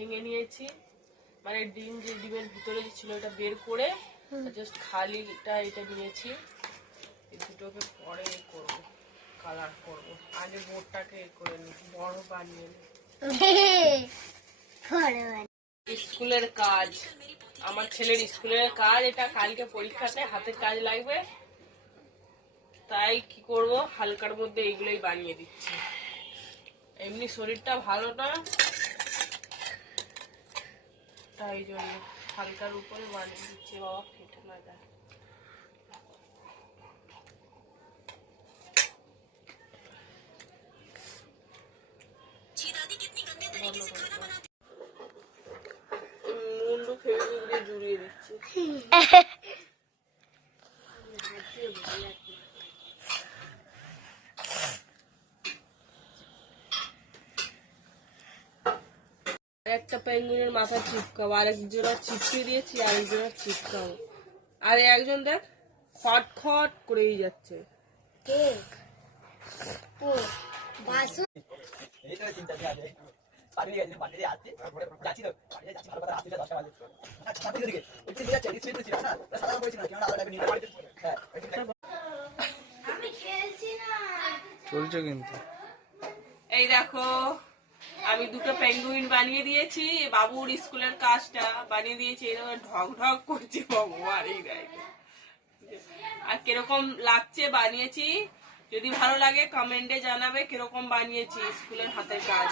ভেঙে নিয়েছি, মানে ডিম যে ডিমের ভিতরে যে ছিল এটা বের করে জাস্ট খালিটা এটা নিয়েছি। এই দুটোকে পরে করবো, কালার করবো। আগে বোর্ডটাকে করে নিই, বড় বানিয়ে নিই। স্কুলের কাজ, আমার ছেলের স্কুলের কাজ এটা, কালকে পরীক্ষাতে হাতের কাজ লাগবে, তাই কি করব হালকার মধ্যে এইগুলোই বানিয়ে দিচ্ছি। এমনি শরীরটা ভালো না, তাই জন্য হালকার উপরে বানিয়ে দিচ্ছি। বাবা ফেটে না যায়। মুন্ডু ফেসবুক দিয়ে জুড়িয়ে দিচ্ছি। একটা পেঙ্গুইনের মাথা চিপকাবো, আরেকজোড়া চিপকে দিয়েছি, আরেকজোড়া চিপকাবো। আর একজন দেখ খট খট করেই যাচ্ছে। চলছে কিন্তু। এই দেখো আমি দুটো পেঙ্গুইন বানিয়ে দিয়েছি, বাবুর স্কুলের কাজটা বানিয়ে দিয়েছি। এরকম ঢক ঢক করছে ভগবান এই দেখ। আর কিরকম লাগছে বানিয়েছি, যদি ভালো লাগে কমেন্টে জানাবে কিরকম বানিয়েছি স্কুলের হাতের কাজ।